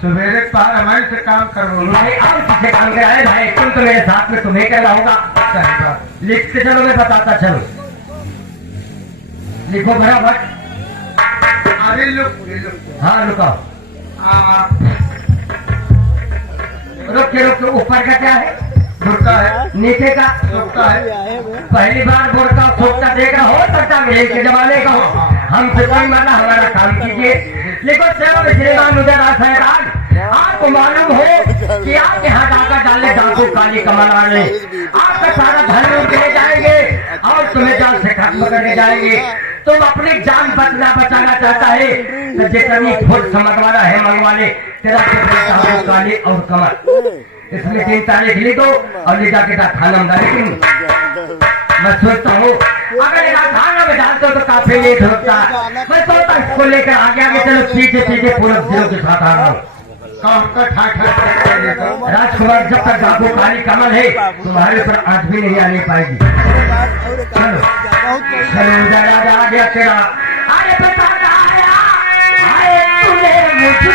सवेरे पार हमारे से काम करो भाई और किससे काम कराए भाई, तुम तो मेरे साथ में तुम्हें करना होगा। लिख के चलो, मैं बताता चलो। लिखो बराबर। अरे लुक हाँ रुको, रुक के ऊपर का क्या है? बुरका है, नीचे का बुरका है। पहली बार बुरका खोटता देख रहा हो सकता मेरे के जमाने का हो, हमसे कोई माना, हमारा काम कीजिए। लिखो चलो श्रीमान उदय शैतान, आपको मालूम हो कि आप यहाँ डाका डालने डाकू काली कमल वाले आपका सारा धन लूट ले जाएंगे और तुम्हें जान से खत्म करने जाएंगे। तुम अपनी जान बचाना चाहता है तो जितनी फुट समझवाना है मंगवा ले, तेरा तो काली और कमल। इसमें 3 तारीख लिख दो और ले जाके थाना में डालेंगे। मैं सोचता हूँ अगर यहाँ थाना में डालते हो तो काफी लेट होता है। मैं सोचता इसको लेकर आगे आगे चलो, पीछे पीछे पूरे जिलों के साथ आ रहा हूँ। राजकुमार जब तक डाकू काली कमल है तुम्हारे ऊपर आज भी नहीं आने पाएगी। चलो चलो राजा आ गया तेरा। अरे बता आया आए तूने मुझको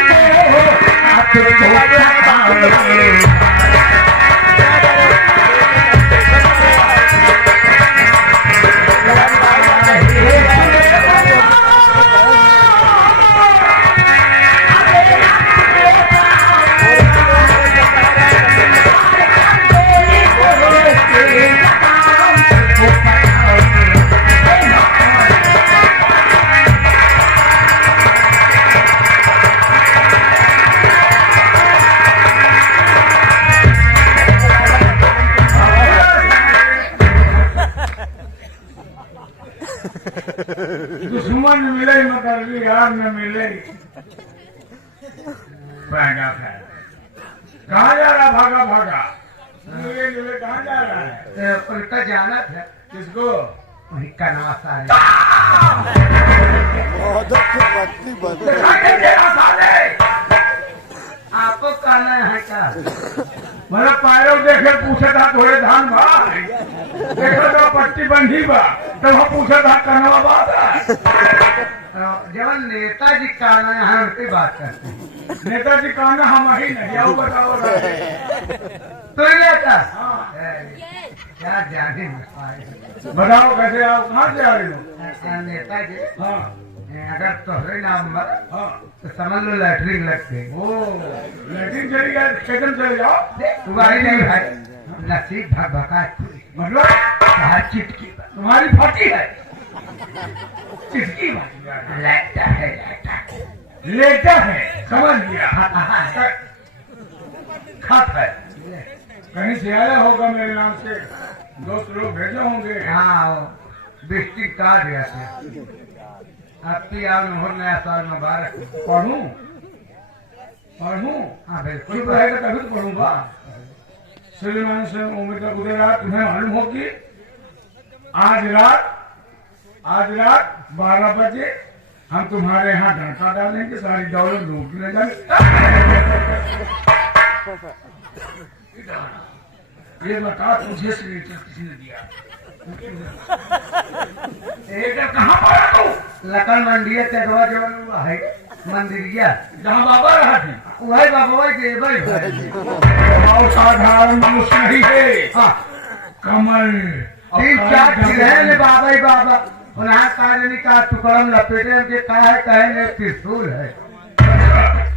दुश्मन मिले मगर यार न मिले। कहाँ जा रहा? भागा भागा मिले मिले कहाँ जा रहा है? उल्टा जाना था। किसको? वही कनवासा है। आपको कहना है क्या? मतलब पैरों देखे पूछे था थोड़े धान भाई देखो तो पट्टी बंधी बा तो वहाँ पूछा था कनवा बात है। जब नेताजी कहना है हम की बात करते हैं। नेताजी कहना हम ही नहीं आओ बताओ तो नेता क्या जाने बताओ कैसे आओ? कहाँ से आ रही हो? नेताजी हाँ अगर तोहरे नाम हाँ तो समझ लो लैटरिन लगते। ओ लैटरिन चली गया, सेकंड चले जाओ। तुम्हारी नहीं भाई, नसीब भका मतलब चिटकी तुम्हारी फटी है। चिटकी लेटर है, लेटर है समझ गया। खत है, कहीं से आया होगा मेरे नाम से, दोस्त लोग भेजे होंगे। हाँ डिस्ट्रिक्ट कार्ड है आपकी यार नया साल मुबारक। पढ़ूं पढ़ूं? हाँ बिल्कुल रहेगा तभी तो पढ़ूंगा। श्रीमान से उम्र का उदय रात तुम्हें मालूम हो कि आज रात 12 बजे हम तुम्हारे यहाँ डंका डालेंगे, सारी दौलत लूट ले जाएंगे। ये बता तुझे सिग्नेचर किसने दिया? कहाँ पड़ा तू? लकड़ मंडिया चटवा जवन है मंदिरिया जहाँ बाबा रहा थे वही बाबा के भाई साधारण मनुष्य नहीं है। कमल 3-4 चिड़ैल बाबा ही बाबा उन्हें काजनी का टुकड़म लपेटे के कहा है कहे ने त्रिशूल है।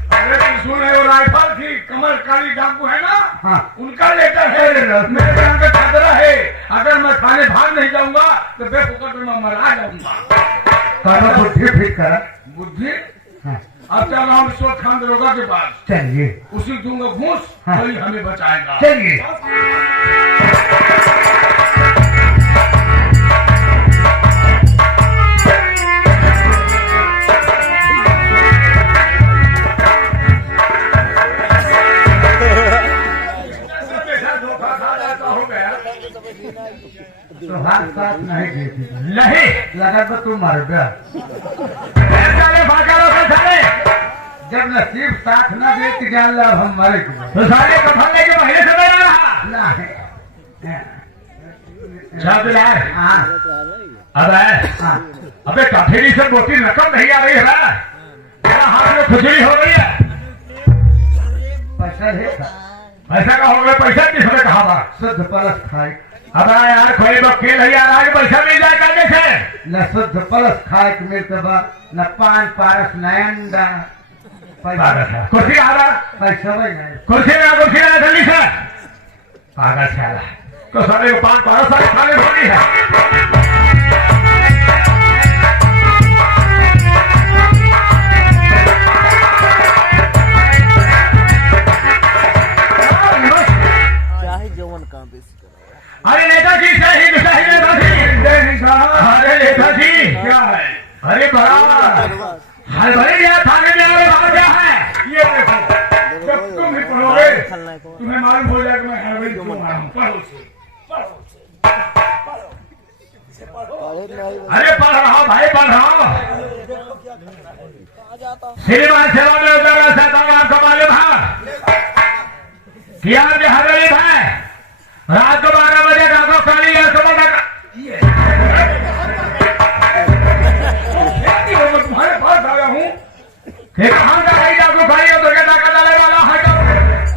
अरे त्रिशूल है वो राइफल थी। कमल काली डाकू है ना हाँ उनका लेटर है। मेरे नाम का खतरा है, अगर मैं थाने भाग नहीं जाऊंगा तो बेफुकट में मरा जाऊंगा। बुद्धि फिट कर बुद्धि हाँ। अब चल रहा हूँ विश्वनाथ खान दरोगा के पास। चलिए उसी दूंगा घूस हाँ। वही हमें बचाएगा। चलिए तो हाथ साथ नहीं देती नहीं लगा तो तू मर गया। जब नसीब साथ न दे तो जान लो हम मरे तो सारे कफन लेके महीने से नहीं रहा हाँ अबे काफेरी से मोटी रकम नहीं आ रही है, हाथ में खुजली हो रही है। पैसा है पैसा का हो गया पैसा किसने कहा बा शुद्ध परस खाए अब यार कोई वकील है यार आगे पैसा मिल जाए कैसे से न शुद्ध परस खाए के मिलते बा न पान पारस न अंडा पैसा कुर्सी आ रहा पैसा वही नहीं कुर्सी ना जल्दी से पागल साला तो सारे पान पारस सारे खाने होनी है अरे नेताजी सही नेताजी अरे नेताजी क्या है अरे बड़ा हर भरे यार थाने में आने वाला क्या है ये देखो जब तुम भी पढ़ोगे तुम्हें मालूम हो जाएगा मैं हर क्यों आ रहा हूँ अरे पढ़ रहा हूँ भाई पढ़ रहा हूँ श्रीमान सेवा में उतर सकता आपको मालूम है किया हवेली है रात को 12 बजे डाको काली या सुबह तुम्हारे पास आया हूँ कहाँ का भाई डाको खाई हो तो क्या डाका डाले वाला है तो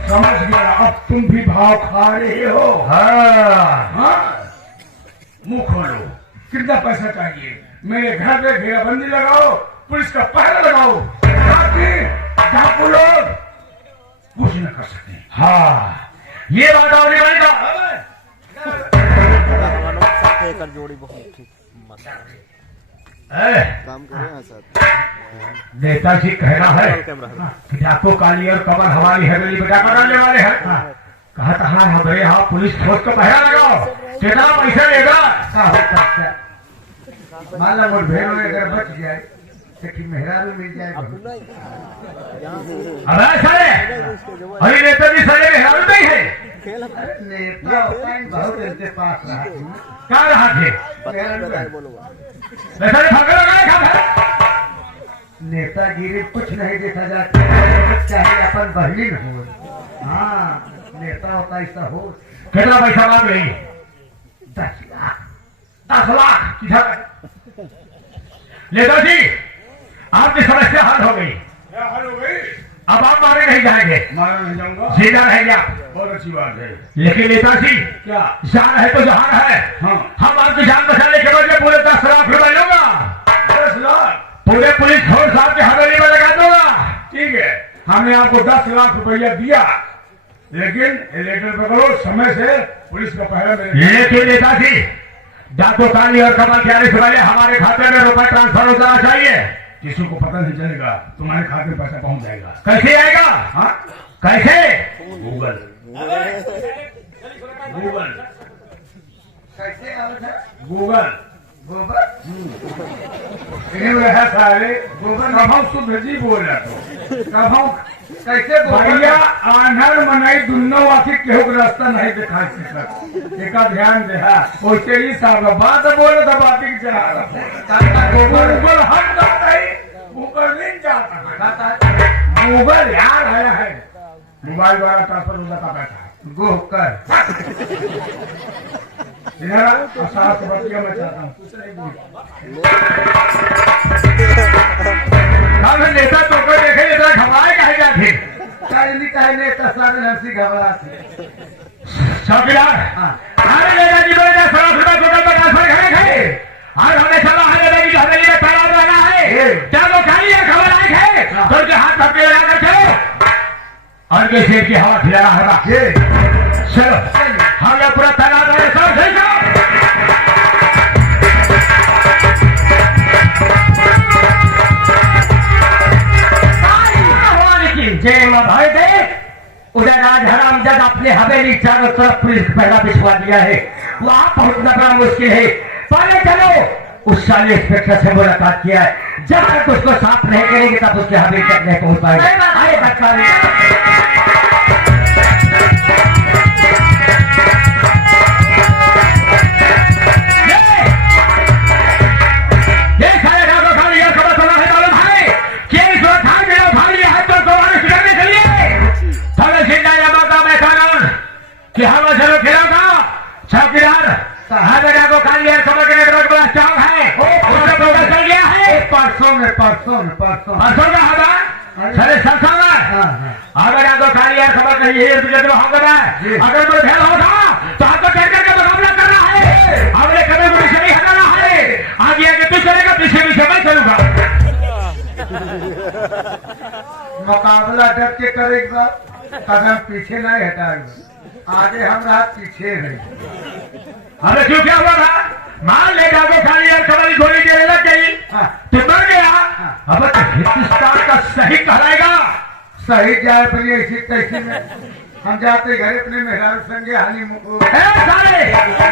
समझ गया अब तुम भी भाव खा रहे हो हाँ मुंह खोलो कितना पैसा चाहिए मेरे घर पे घेराबंदी लगाओ पुलिस का पहरा लगाओ ताकि डाकू लोग कुछ न कर सके हाँ ये बात और नहीं जोड़ी बहुत ठीक काम कर रहे हैं सर नेताजी कहना है कि डाकू काली और कमर हमारी हवेली में डाका डालने वाले हैं कहा था हमारे यहाँ पुलिस फौज को पहरा लगाओ कितना पैसा लेगा माला मुठभेड़ में अगर बच जाए तो मेहरा भी मिल जाए अब ऐसा है अरे नेताजी सारे मेहरा नहीं है नेता बहुत इनके पास क्या रहा थे नेतागिरी कुछ नहीं देखा जाता चाहे अपन बहलीन हो हाँ नेता होता ऐसा हो कितना पैसा मांग रही 10 लाख 10 लाख किधर नेताजी आपकी समस्या हल हो गई क्या हल हो गई अब आप मारे नहीं जाएंगे मारा नहीं जाऊंगा सीधा रहेगा बहुत अच्छी बात है लेकिन नेताजी क्या जान है तो जहान है हाँ हम आपकी जान बचाने के बदले पूरे 10 लाख रुपए लूंगा 10 लाख पूरे पुलिस फोर्स आपके हवेली में लगा दूंगा ठीक है हमने आपको 10 लाख रुपया दिया लेकिन लेटर पकड़ो समय से पुलिस का पहरा लेकिन नेताजी डाकू काली और कमल के आने से पहले हमारे खाते में रुपए ट्रांसफर हो जाना चाहिए किसी को पता नहीं चलेगा तुम्हारे खाते में पैसा पहुंच जाएगा कैसे आएगा हाँ कैसे गूगल गूगल कैसे गूगल गोबर है सारे गोबर कभाऊ शुद्ध जी बोल रहा तो कभाऊ कैसे भैया आनर मनाई दुनो आखिर केहू के रास्ता नहीं दिखा सकता एक ध्यान दे वो तेरी साहब बात बोले तो बात की गोबर हट जाता है ऊपर नहीं जाता गूगल यार आया है मोबाइल द्वारा ट्रांसफर हो जाता पैसा गोकर सात बतिया मैं चाहता हूँ कुछ नहीं बोल नेता तो को देखे नेता घबराए कहे जाते कहे नेता सारे हंसी घबरा थे चौकीदार अरे नेताजी बोले 10 लाख रुपए टोटल पर ट्रांसफर करेंगे और हमें चला है नेताजी हवेली में तालाब बना है क्या वो खाली है खबर आई है तो के हाथ थपके लगा कर चलो और के शेर की हवा खिला रहा है चलो हम लोग पूरा तालाब है सब सही जाओ जय मां भाई दे उधर आज हराम जद अपने हवेली चारों तरफ पुलिस पहला बिछवा दिया है वहां पहुंचना बड़ा मुश्किल है पहले चलो उस साले इंस्पेक्टर से मुलाकात किया है जब तक उसको साफ नहीं करेंगे तब उसके हवेली तक नहीं पहुंच पाएंगे आए बच्चा कि हम चलो खिलाऊंगा चौकीदार हजारा को काल लिया समझ के नेटवर्क बड़ा स्ट्रांग है उसका पता चल गया है परसों का हवा चले सरसों हजारा को काल यार खबर कही है तुझे तो हम है अगर मैं फेल होगा तो आपको चढ़ करके मुकाबला करना है अगले कदम को पीछे नहीं हटाना है आगे आगे तू चलेगा पीछे पीछे मैं चलूंगा मुकाबला डट के करेगा कदम पीछे नहीं हटाएगा आगे हम रहा पीछे रहे अरे क्यों क्या हुआ था मान ले जाओ खाली यार कमरी गोली देने लग गई तो मर गया अब तो हिंदुस्तान का सही कहलाएगा सही जाए अपनी ऐसी तैसी में हम जाते घर अपने मेहरारू संगे हाली मुको साले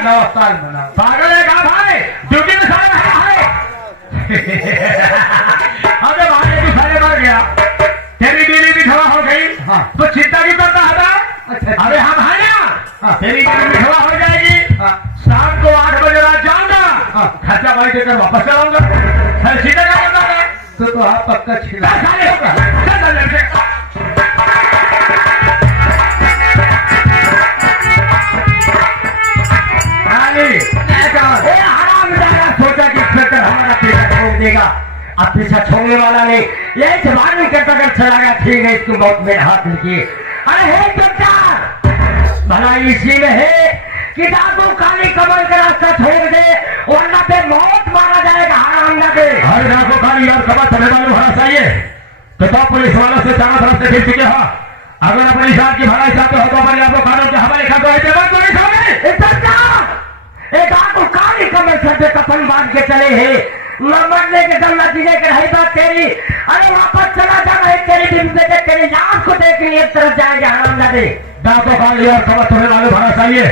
9 साल बना पागल है कहा भाई ड्यूटी में सारे है अबे भाई तू सारे मर गया तेरी बीवी भी खड़ा हो गई हाँ। तो चिंता क्यों करता है अच्छा अबे हम है ना हाँ। तेरी बीवी भी खड़ा हो जाएगी हाँ। शाम को 8 बजे रात जाऊंगा हाँ। खर्चा भाई देकर वापस चलाऊंगा फिर सीधा क्या करता है तो हाँ पक्का छिला साले होगा चल चल लड़के सोचा कि इंस्पेक्टर हमारा पीछा छोड़ देगा अब पीछा छोड़ने वाला नहीं यही सवाल नहीं करता अगर चला गया ठीक है इसको मौत मेरे हाथ लिखिए अरे हे इंस्पेक्टर भला इसी में है कि डाकू काली कमल का रास्ता छोड़ दे वरना पे मौत मारा जाएगा हराम दे हर डाकू काली और कमल चले वाले होना चाहिए तो पुलिस वालों से चारों तरफ से फिर चुके हो अगर अपनी जात की भलाई चाहते हो तो हमारे आपको कानून के हवाले कर दो एक आपको काली कमर सर पे कफन बांध के चले हैं न मरने के दम न जीने के रही बात तेरी अरे वापस चला जाना है तेरी दिन देखे तेरी लाश को देख लिए एक तरफ जाएंगे आराम न दे डाको काली और खबर तुम्हें वाले भरा चाहिए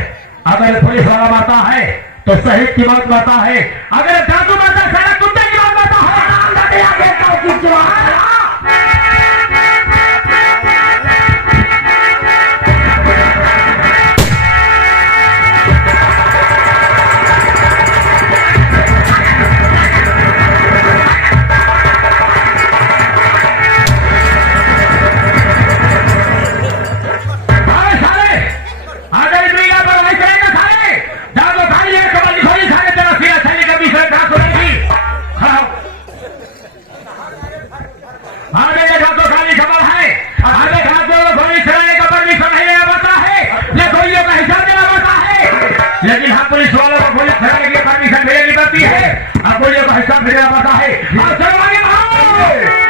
अगर पुलिस वाला मारता है तो शहीद की मौत मारता है अगर डाकू मारता है सारा कुत्ते की मौत मारता है आराम न दे आगे की जवान लेकिन हम पुलिस वालों को पुलिस कराने की परमिशन मिलेगी पड़ती है अब पुलिस को हिसाब देना पड़ता है और चलो आगे बढ़ो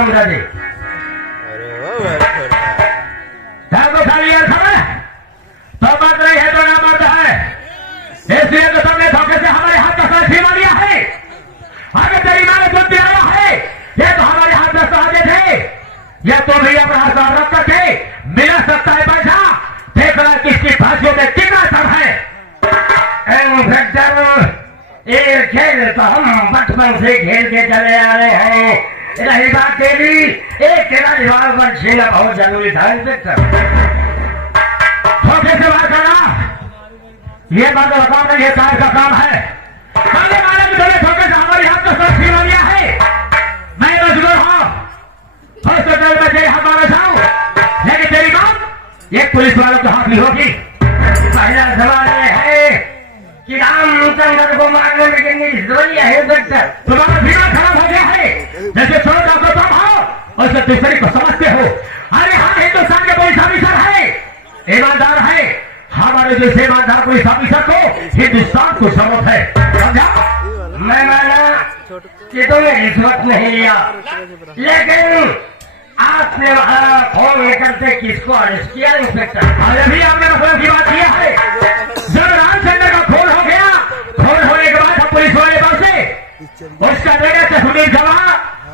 काम कर दे। अरे वो छोड़ता सबको खाली है खबर तो बात नहीं है तो ना मरता है, इसलिए तो तुमने धोखे से हमारे हाथ का साथ छीन लिया है। अगर तेरी माँ ने दूध पिलाया है ये तो हमारे हाथ में सहारे थे, या तो भी अपना हाथ रख करके मिला सकता है पैसा, देखना किसकी फांसियों में कितना सब है। ये खेल तो हम बचपन से खेल के चले आ रहे हैं। रही बात तेरी एक तेरा रिवॉल्वर छीनना बहुत जरूरी था इंस्पेक्टर। धोखे से बात करना ये बात बताओ नहीं, ये कार का काम है। पहले वाले भी थोड़े धोखे से हमारी हाथ का सब छीन लिया है। मैं मजबूर हूँ हॉस्पिटल में तेरे हाथ में बैठाऊं, लेकिन तेरी बात एक पुलिस वालों के हाथ में होगी। पहला सवाल ये है कि रामचंद्र को मारने में कितनी जोरी है इंस्पेक्टर। तुम्हारा दिमाग खराब हो गया है, जैसे सोचा को तुम हो वैसे दूसरे को समझते हो। अरे हाँ हिंदुस्तान के पुलिस ऑफिसर है, ईमानदार है, हमारे जैसे ईमानदार पुलिस ऑफिसर को हिंदुस्तान को जरूरत है, समझा। मैं माना कि तुमने रिश्वत नहीं लिया, लेकिन आपने वहां फोन लेकर के किसको अरेस्ट किया इंस्पेक्टर? अभी आपने मतलब की बात किया है, जब रामचंद्र का खून हो गया, खून होने के बाद पुलिस वाले पहुंचे, उसका बेटा सुनील जवान,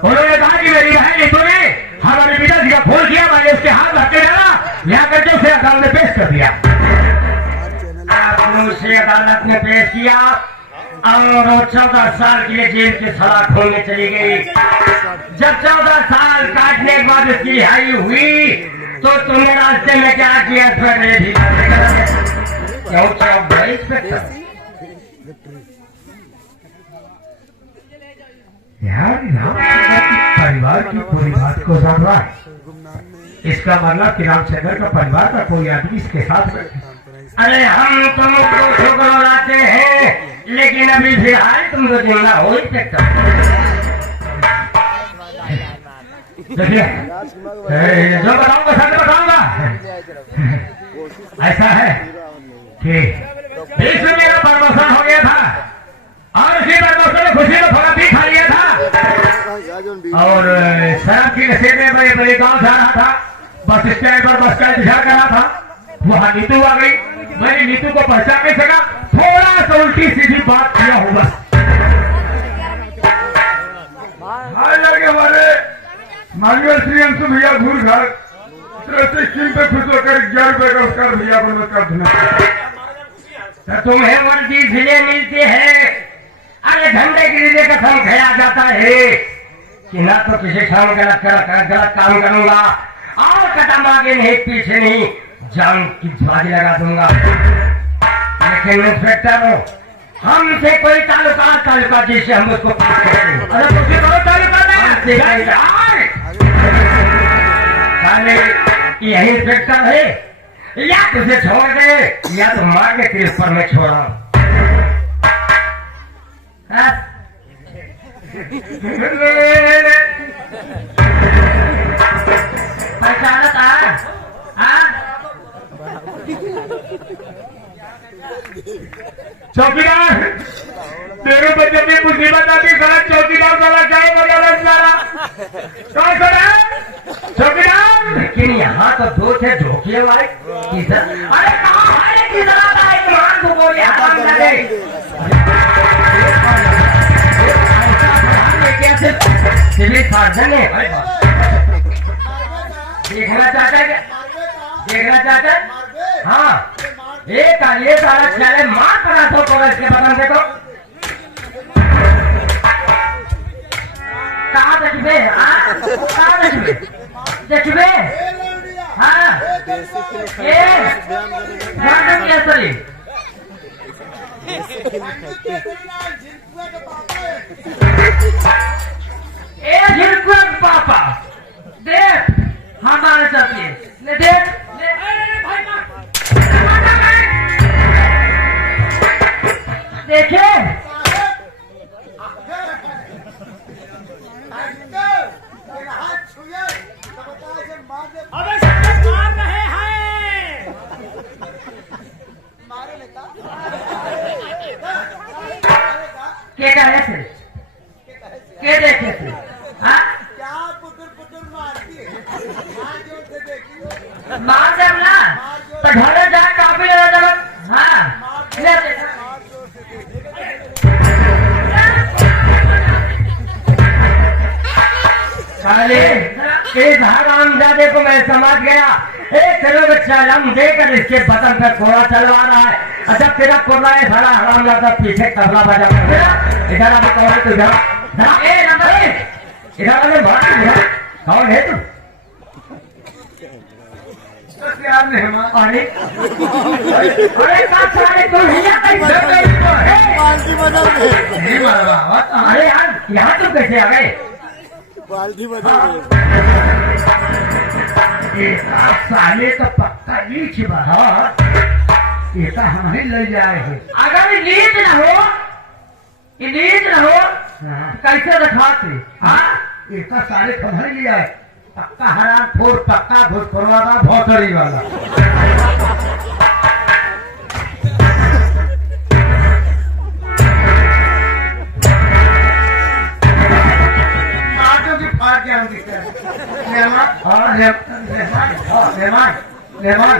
उन्होंने कहा कि मेरी बहन नीतू ने हमारे पिताजी का खून किया, मैंने उसके हाथ धक्के डाला, यहाँ करके उसे अदालत में पेश कर दिया। आपने उसे अदालत में पेश किया और 14 साल के लिए जेल की सलाह खोलने चली गई। जब 14 साल काटने के बाद उसकी रिहाई हुई तो तुमने रास्ते में क्या किया? क्यों चौक गए इंस्पेक्टर? यार रामचंद्र की परिवार की पूरी बात को जान रहा है, इसका मतलब कि रामचंद्र का परिवार का कोई आदमी इसके साथ बैठे। अरे हम तुमको शुक्र लाते हैं, लेकिन अभी फिलहाल तुम तो जिंदा हो इंस्पेक्टर। देखिए जो बताऊंगा सच बताऊंगा। ऐसा है कि इसमें मेरा प्रमोशन हो गया था और इसी प्रमोशन में खुशी में थोड़ा भी खा लिया था और शराब की नशे में बड़े बड़े गाँव जा रहा था, बस स्टैंड पर बस का इंतजार कर रहा था, वहाँ नीतू आ गई। मैंने नीतू को पहचान नहीं सका, थोड़ा सा उल्टी सीधी बात किया होगा। हमारे मानवीय श्री अंशु भैया घूर घर स्कीम पे खुश होकर 11 रुपए का उसका भैया को नमस्कार धन्यवाद। तुम्हें वर्दी इसलिए मिलती है, अरे धंधे के लिए कसम खाया जाता है कि ना तो किसी क्षण गलत काम करूंगा और कदम आगे नहीं पीछे नहीं, जान की बाजी लगा दूंगा। लेकिन इंस्पेक्टर हमसे कोई ताल्लुका जिससे हम उसको अरे तुझे करो ताल्लुका यही इंस्पेक्टर है, या तुझे छोड़ दे या तो मार के तेरे ऊपर में छोड़ा। पहचाना था चौकीदार तेरे बच्चे की मुसीबत आती साला चौकीदार साला क्या बजा साला कौन सा है चौकीदार? लेकिन यहाँ तो दो थे धोखे वाले किधर? अरे कहाँ है किधर आता है मान को बोले आराम कर दे। सिविल सर्जन है देखना चाहता है, देखना चाहता है? हाँ एक ये सारा चले मार करा तो इसके बदन देखो कहाँ देखिए, कहाँ देखिए देखिए, हाँ ये सॉरी पापा देख हमारे साथ ये देख देखे के देखे थे हाँ तो घरे जा काफी लेना जरूरत। हाँ ले साले इस हरामजादे को मैं समझ गया। एक लोग चलम देकर इसके बदन पर कोड़ा चलवा रहा है। अच्छा तेरा कोड़ा है साला हरामजादा पीछे तबला बजा कर इधर अभी कौन है तू? इधर अभी कौन है तू? यार मेहमान अरे अरे का साले तू हिया कैसे बाल्टी बदल दे, नहीं मारा अरे यार यहाँ तो कैसे आ गए? बाल्टी बदल दे। साले तो पक्का लीच बा। ये तो हम ही ले जाए हैं। अगर ये लीज न हो कैसे रखाते? हाँ ये तो सारे खबर लिया है। पक्का हराम फोर पक्का घुसखोरवा का भौतरी वाला। आटो की फाड़ के हम दिखते हैं। लेमन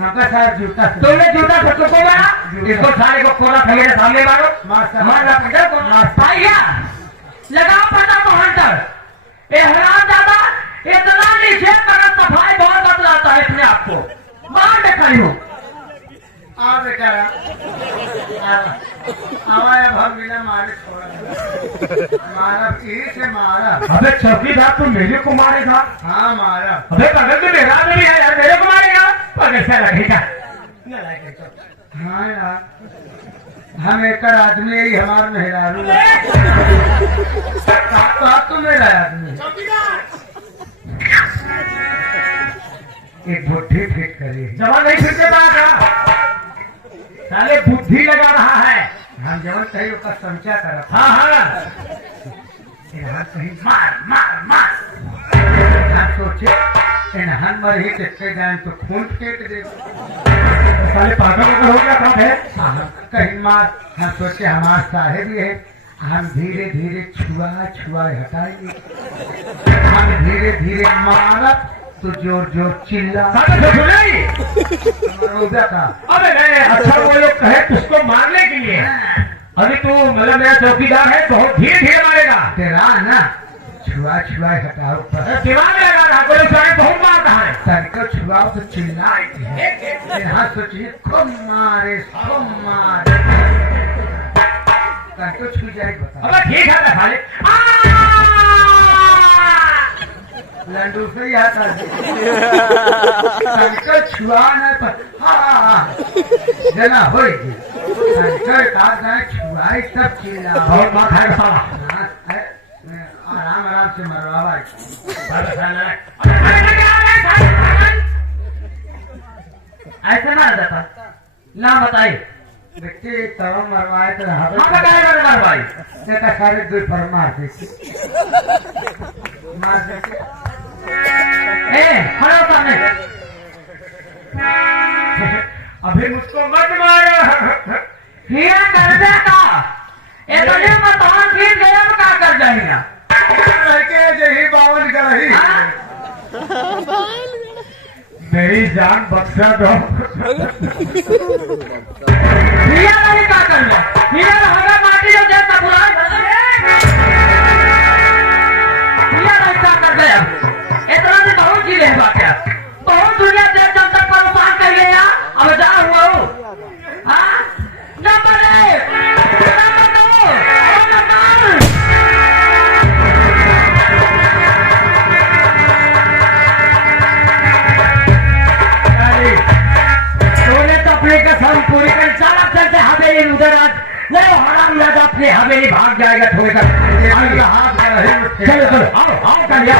नका साहब जूता तुमने जूता सबको को मारा, इसको सारे को कोना मेरे सामने मारो। मार पकड़ को भैया लगाओ पता को हंटर। ये हरामजादा इतना नीचे मगर सफाई बहुत बतलाता है अपने आप को। मार देखा हूँ आ बेटा आवाया भाग बिना मारे छोड़ा। मारा फिर से मारा। अबे चौकीदार तू मेरे को मारेगा? हाँ मारा। अबे पगल तो मेरा आदमी है यार, मेरे को मारेगा? पगल से लगेगा। हाँ यार हम एक आदमी ही हमारा मेहरारू तो मेरा आदमी एक बुद्धि फिट करी। जवान नहीं फिर के पास साले बुद्धि लगा रहा है। हम जवन कहीं उसका संचा कर हाँ हाँ कहीं मार मार मार। हम सोचे इन्हन मर ही कितने जाए तो खून फेंक दे। साले पागल हो गया था है। कहीं मार। हम सोचे हमारे साहेब ही है। हम धीरे धीरे छुआ छुआ हटाएंगे। हम धीरे धीरे मारा तो जोर जोर चिल्ला था। अबे नहीं अच्छा वो लोग कहे तुझको मारने के लिए। अभी तू मतलब मेरा चौकीदार है, बहुत धीरे धीरे मारेगा। तेरा ना छुआ छुआ हटाओ पर दिमाग लगा रहा कोई सारे बहुत मारता है। तनिको छुआओ तो चिल्लाए। यहाँ सोचिए खूब मारे तनिको छू जाए बता। अबे ठीक है साले लंडू से ही आता है। तनिको छुआ ना पर हाँ जना होगी। तनिको कहा जाए छुआई सब चिल्ला बहुत मार खाएगा साला। आराम आराम से मरवा। ऐसे ना जाता ना बताइए। देखिए तब मरवाए तो हाँ बताएगा तुम्हारे भाई देखा सारे दो पर मार देते। ए खड़ा सामने। अभी मुझको मत मारो। हीरा कर देगा ये तो नहीं बताओ फिर गया तो क्या कर जाएगा? यही बावन गढ़ी मेरी जान बख्शा दो। हीरा नहीं क्या कर लिया? हीरा हमें माटी जो देता बुरा हीरा नहीं क्या कर गया? इतना भी बहुत चीज है बात। बहुत दुनिया देश जनता परेशान कर गया। अब जा हुआ हूँ हाँ नंबर नंबर दो नंबर तूने तो अपनी कसम पूरी कर चालक चलते हवेली उधर आज नहीं हराम लगा अपनी हवेली भाग जाएगा थोड़े कर। चलो चलो आओ आओ कर लिया।